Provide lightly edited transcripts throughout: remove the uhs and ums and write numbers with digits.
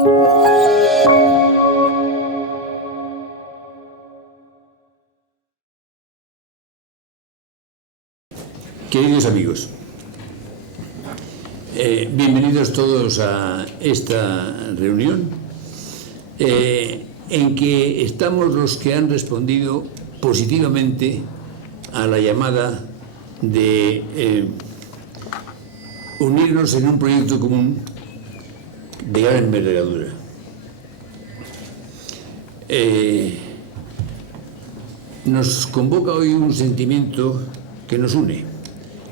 Queridos amigos, bienvenidos todos a esta reunión en que estamos los que han respondido positivamente a la llamada de unirnos en un proyecto común de gran envergadura. Nos convoca hoy un sentimiento que nos une,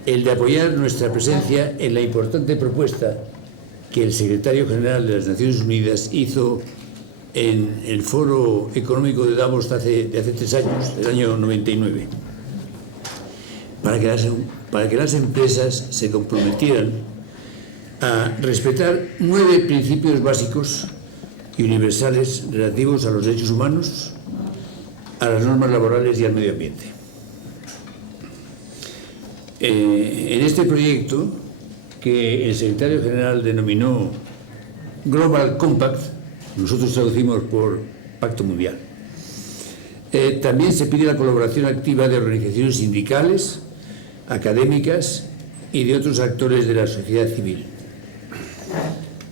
el de apoyar nuestra presencia en la importante propuesta que el Secretario General de las Naciones Unidas hizo en el Foro Económico de Davos de hace 3 años, el año 99, para que las empresas se comprometieran a respetar 9 principios básicos y universales relativos a los derechos humanos, a las normas laborales y al medio ambiente. En este proyecto, que el Secretario General denominó Global Compact, nosotros traducimos por Pacto Mundial, también se pide la colaboración activa de organizaciones sindicales, académicas y de otros actores de la sociedad civil,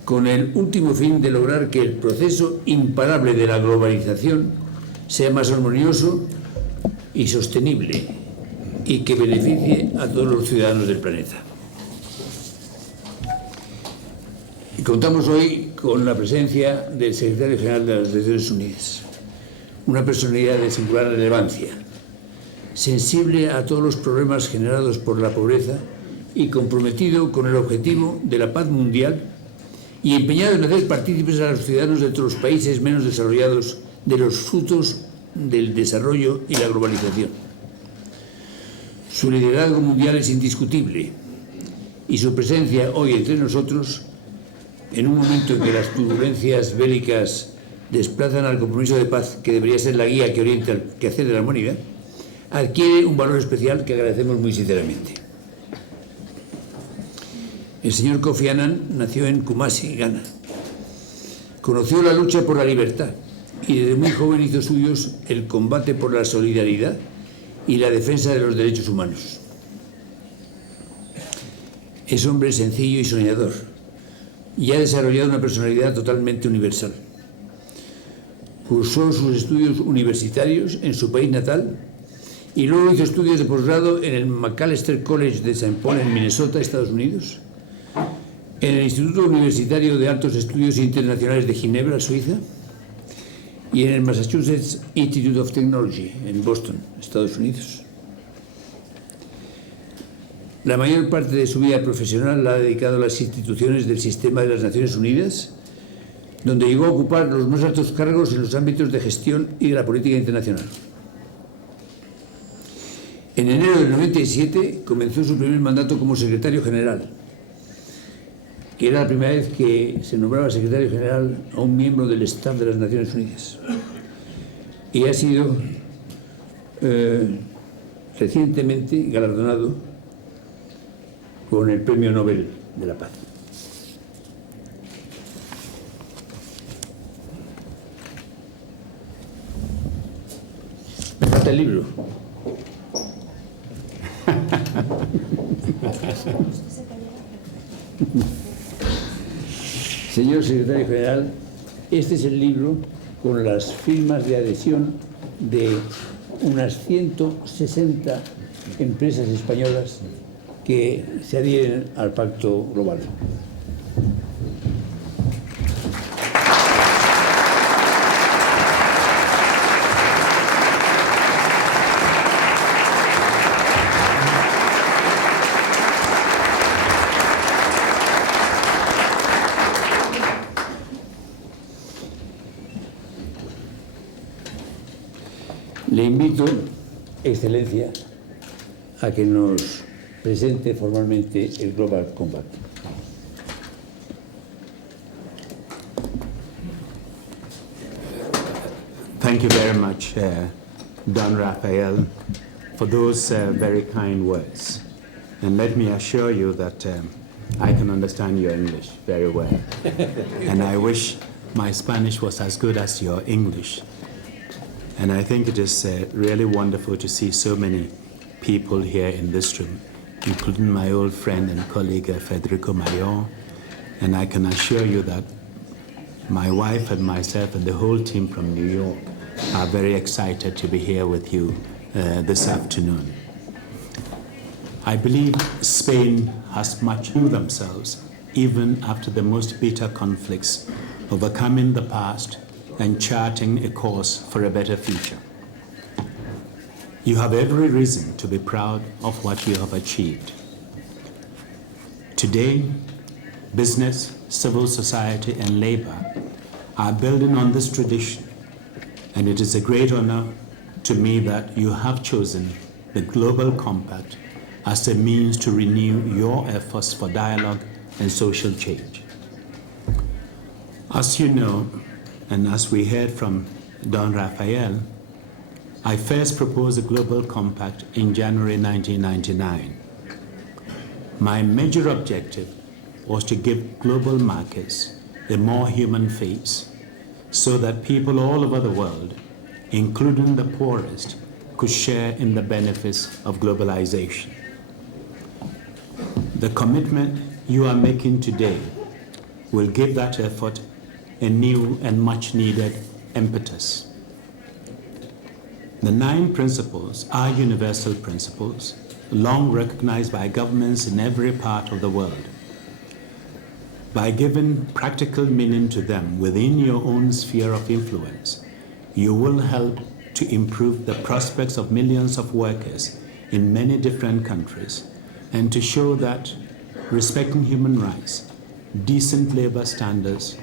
con el último fin de lograr que el proceso imparable de la globalización sea más armonioso y sostenible y que beneficie a todos los ciudadanos del planeta. Y contamos hoy con la presencia del Secretario General de las Naciones Unidas, una personalidad de singular relevancia, sensible a todos los problemas generados por la pobreza y comprometido con el objetivo de la paz mundial y empeñado en hacer partícipes a los ciudadanos de otros países menos desarrollados de los frutos del desarrollo y la globalización. Su liderazgo mundial es indiscutible y su presencia hoy entre nosotros, en un momento en que las turbulencias bélicas desplazan al compromiso de paz que debería ser la guía que orienta el quehacer de la humanidad, adquiere un valor especial que agradecemos muy sinceramente. El señor Kofi Annan nació en Kumasi, Ghana. Conoció la lucha por la libertad y desde muy joven hizo suyos el combate por la solidaridad y la defensa de los derechos humanos. Es hombre sencillo y soñador y ha desarrollado una personalidad totalmente universal. Cursó sus estudios universitarios en su país natal y luego hizo estudios de posgrado en el Macalester College de St. Paul en Minnesota, Estados Unidos, en el Instituto Universitario de Altos Estudios Internacionales de Ginebra, Suiza, y en el Massachusetts Institute of Technology en Boston, Estados Unidos. La mayor parte de su vida profesional la ha dedicado a las instituciones del sistema de las Naciones Unidas, donde llegó a ocupar los más altos cargos en los ámbitos de gestión y de la política internacional. En enero del 97 comenzó su primer mandato como secretario general, que era la primera vez que se nombraba secretario general a un miembro del staff de las Naciones Unidas. Y ha sido recientemente galardonado con el Premio Nobel de la Paz. Me falta el libro. Señor Secretario General, este es el libro con las firmas de adhesión de unas 160 empresas españolas que se adhieren al Pacto Global. Le invito, Excelencia, a que nos presente formalmente el Global Compact. Thank you very much, Don Rafael, for those very kind words. And let me assure you that I can understand your English very well. And I wish my Spanish was as good as your English. And I think it is really wonderful to see so many people here in this room, including my old friend and colleague Federico Mayor. And I can assure you that my wife and myself and the whole team from New York are very excited to be here with you this afternoon. I believe Spain has much to themselves, even after the most bitter conflicts, overcoming the past and charting a course for a better future. You have every reason to be proud of what you have achieved. Today, business, civil society, and labor are building on this tradition, and it is a great honor to me that you have chosen the Global Compact as a means to renew your efforts for dialogue and social change. As you know, and as we heard from Don Rafael, I first proposed a Global Compact in January 1999. My major objective was to give global markets a more human face so that people all over the world, including the poorest, could share in the benefits of globalization. The commitment you are making today will give that effort a new and much needed impetus. The 9 principles are universal principles, long recognized by governments in every part of the world. By giving practical meaning to them within your own sphere of influence, you will help to improve the prospects of millions of workers in many different countries, and to show that respecting human rights, decent labor standards,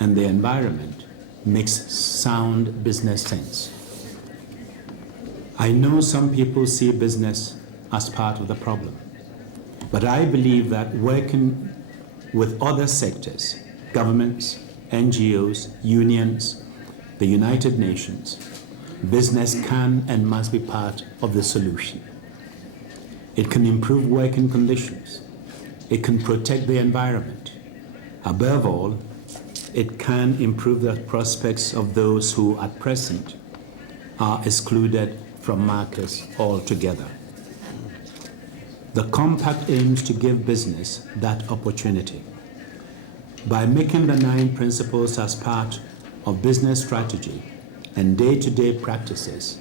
and the environment makes sound business sense. I know some people see business as part of the problem, but I believe that working with other sectors, governments, NGOs, unions, the United Nations, business can and must be part of the solution. It can improve working conditions. It can protect the environment. Above all, it can improve the prospects of those who at present are excluded from markets altogether. The Compact aims to give business that opportunity. By making the 9 principles as part of business strategy and day-to-day practices,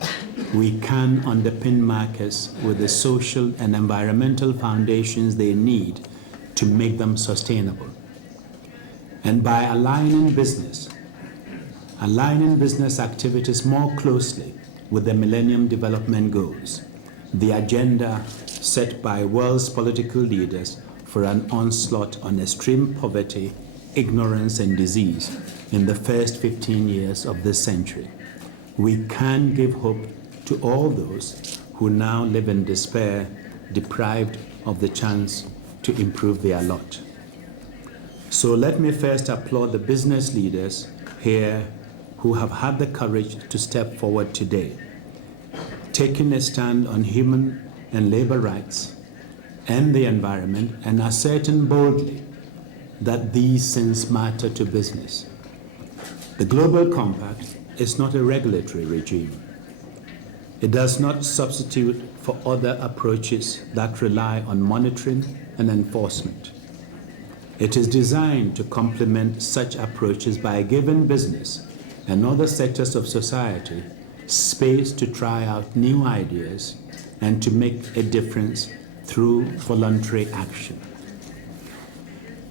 we can underpin markets with the social and environmental foundations they need to make them sustainable. And by aligning business activities more closely with the Millennium Development Goals, the agenda set by world's political leaders for an onslaught on extreme poverty, ignorance, and disease in the first 15 years of this century, we can give hope to all those who now live in despair, deprived of the chance to improve their lot. So let me first applaud the business leaders here who have had the courage to step forward today, taking a stand on human and labor rights and the environment, and asserting boldly that these things matter to business. The Global Compact is not a regulatory regime. It does not substitute for other approaches that rely on monitoring and enforcement. It is designed to complement such approaches by giving business and other sectors of society space to try out new ideas and to make a difference through voluntary action.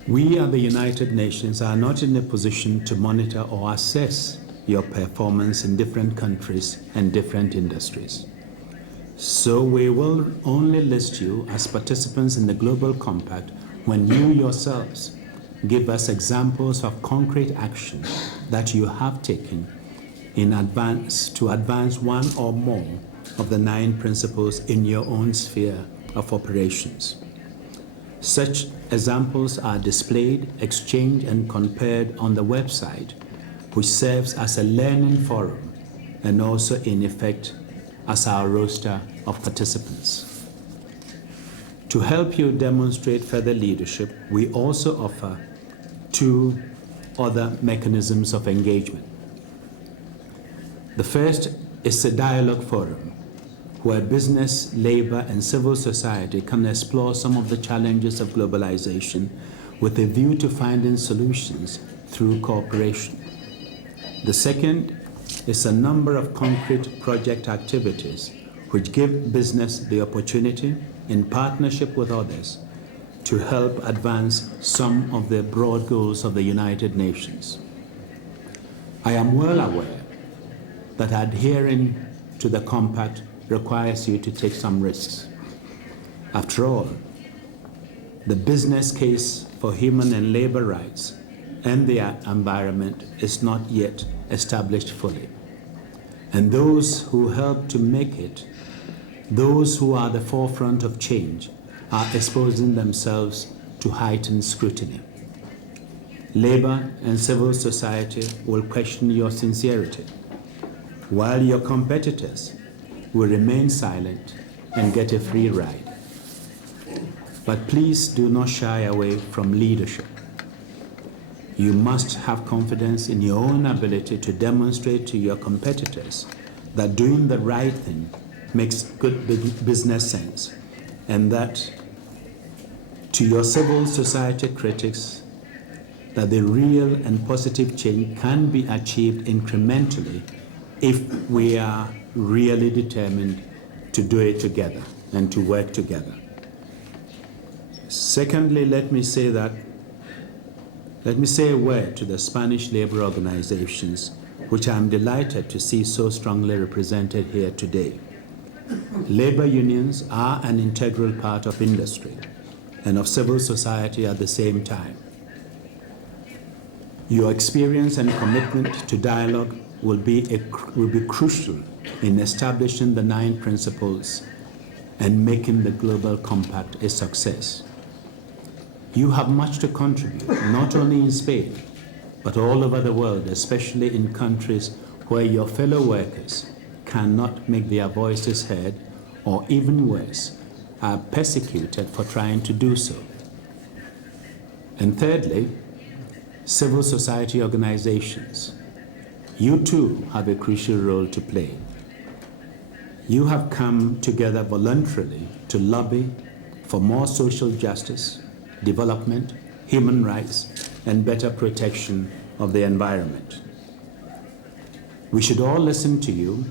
We at the United Nations are not in a position to monitor or assess your performance in different countries and different industries. So we will only list you as participants in the Global Compact when you yourselves give us examples of concrete action that you have taken in advance to advance one or more of the 9 principles in your own sphere of operations. Such examples are displayed, exchanged, and compared on the website, which serves as a learning forum and also, in effect, as our roster of participants. To help you demonstrate further leadership, we also offer 2 other mechanisms of engagement. The first is a dialogue forum where business, labor, and civil society can explore some of the challenges of globalization with a view to finding solutions through cooperation. The second is a number of concrete project activities which give business the opportunity, in partnership with others, to help advance some of the broad goals of the United Nations. I am well aware that adhering to the compact requires you to take some risks. After all, the business case for human and labor rights and the environment is not yet established fully. And those who help to make it, those who are the forefront of change, are exposing themselves to heightened scrutiny. Labor and civil society will question your sincerity, while your competitors will remain silent and get a free ride. But please do not shy away from leadership. You must have confidence in your own ability to demonstrate to your competitors that doing the right thing makes good business sense, and that to your civil society critics that the real and positive change can be achieved incrementally if we are really determined to do it together and to work together. Secondly, let me say a word to the Spanish labor organizations, which I am delighted to see so strongly represented here today. Labor unions are an integral part of industry and of civil society at the same time. Your experience and commitment to dialogue will be crucial in establishing the 9 principles and making the Global Compact a success. You have much to contribute, not only in Spain, but all over the world, especially in countries where your fellow workers cannot make their voices heard, or even worse, are persecuted for trying to do so. And thirdly, civil society organizations. You too have a crucial role to play. You have come together voluntarily to lobby for more social justice, development, human rights, and better protection of the environment. We should all listen to you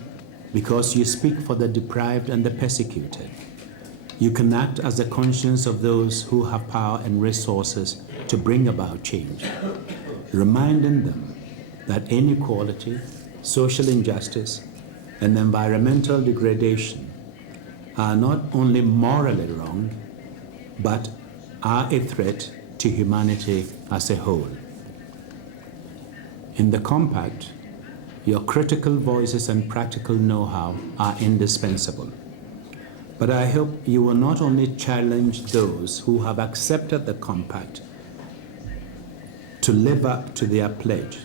because you speak for the deprived and the persecuted. You can act as the conscience of those who have power and resources to bring about change, reminding them that inequality, social injustice, and environmental degradation are not only morally wrong, but are a threat to humanity as a whole. In the Compact, your critical voices and practical know-how are indispensable. But I hope you will not only challenge those who have accepted the Compact to live up to their pledge,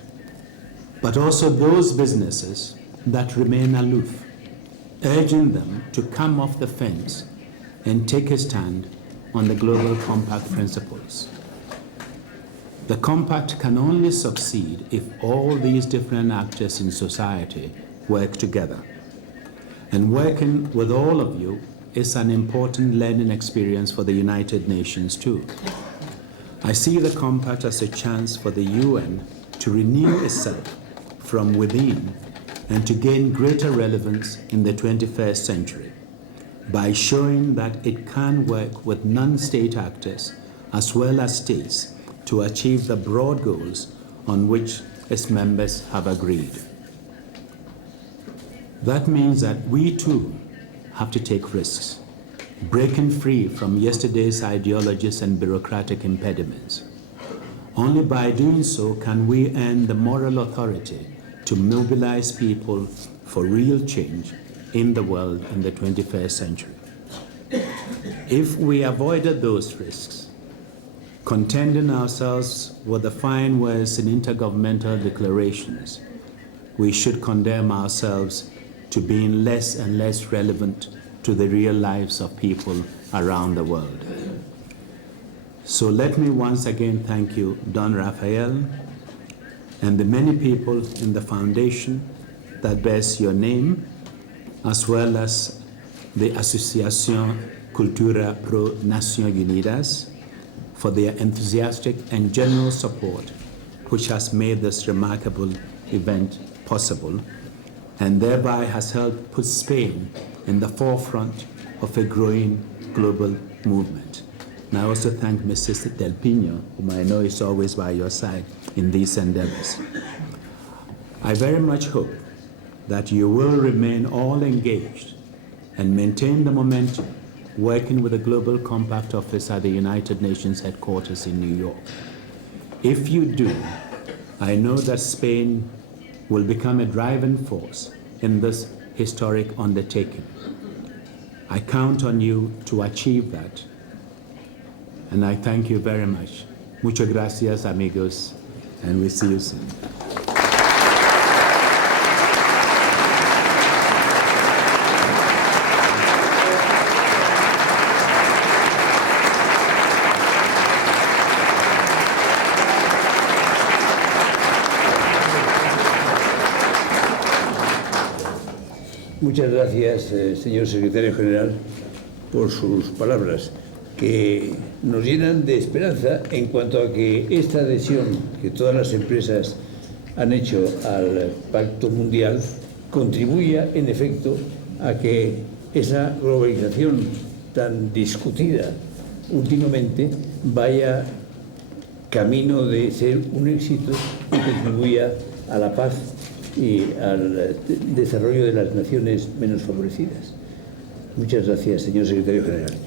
but also those businesses that remain aloof, urging them to come off the fence and take a stand on the Global Compact principles. The Compact can only succeed if all these different actors in society work together. And working with all of you is an important learning experience for the United Nations too. I see the Compact as a chance for the UN to renew itself from within and to gain greater relevance in the 21st century by showing that it can work with non-state actors as well as states to achieve the broad goals on which its members have agreed. That means that we too have to take risks, breaking free from yesterday's ideologies and bureaucratic impediments. Only by doing so can we earn the moral authority to mobilize people for real change in the world in the 21st century. If we avoided those risks, contenting ourselves with the fine words in intergovernmental declarations, we should condemn ourselves to being less and less relevant to the real lives of people around the world. So let me once again thank you, Don Rafael, and the many people in the foundation that bears your name, as well as the Asociación Cultura Pro Naciones Unidas, for their enthusiastic and general support, which has made this remarkable event possible, and thereby has helped put Spain in the forefront of a growing global movement. And I also thank Mrs. Del Pino, whom I know is always by your side in these endeavors. I very much hope that you will remain all engaged and maintain the momentum working with the Global Compact Office at the United Nations headquarters in New York. If you do, I know that Spain will become a driving force in this historic undertaking. I count on you to achieve that, and I thank you very much. Muchas gracias, amigos, and we'll see you soon. Muchas gracias, señor Secretario General, por sus palabras, que nos llenan de esperanza en cuanto a que esta adhesión que todas las empresas han hecho al Pacto Mundial contribuya, en efecto, a que esa globalización tan discutida últimamente vaya camino de ser un éxito y contribuya a la paz y al desarrollo de las naciones menos favorecidas. Muchas gracias, señor Secretario General.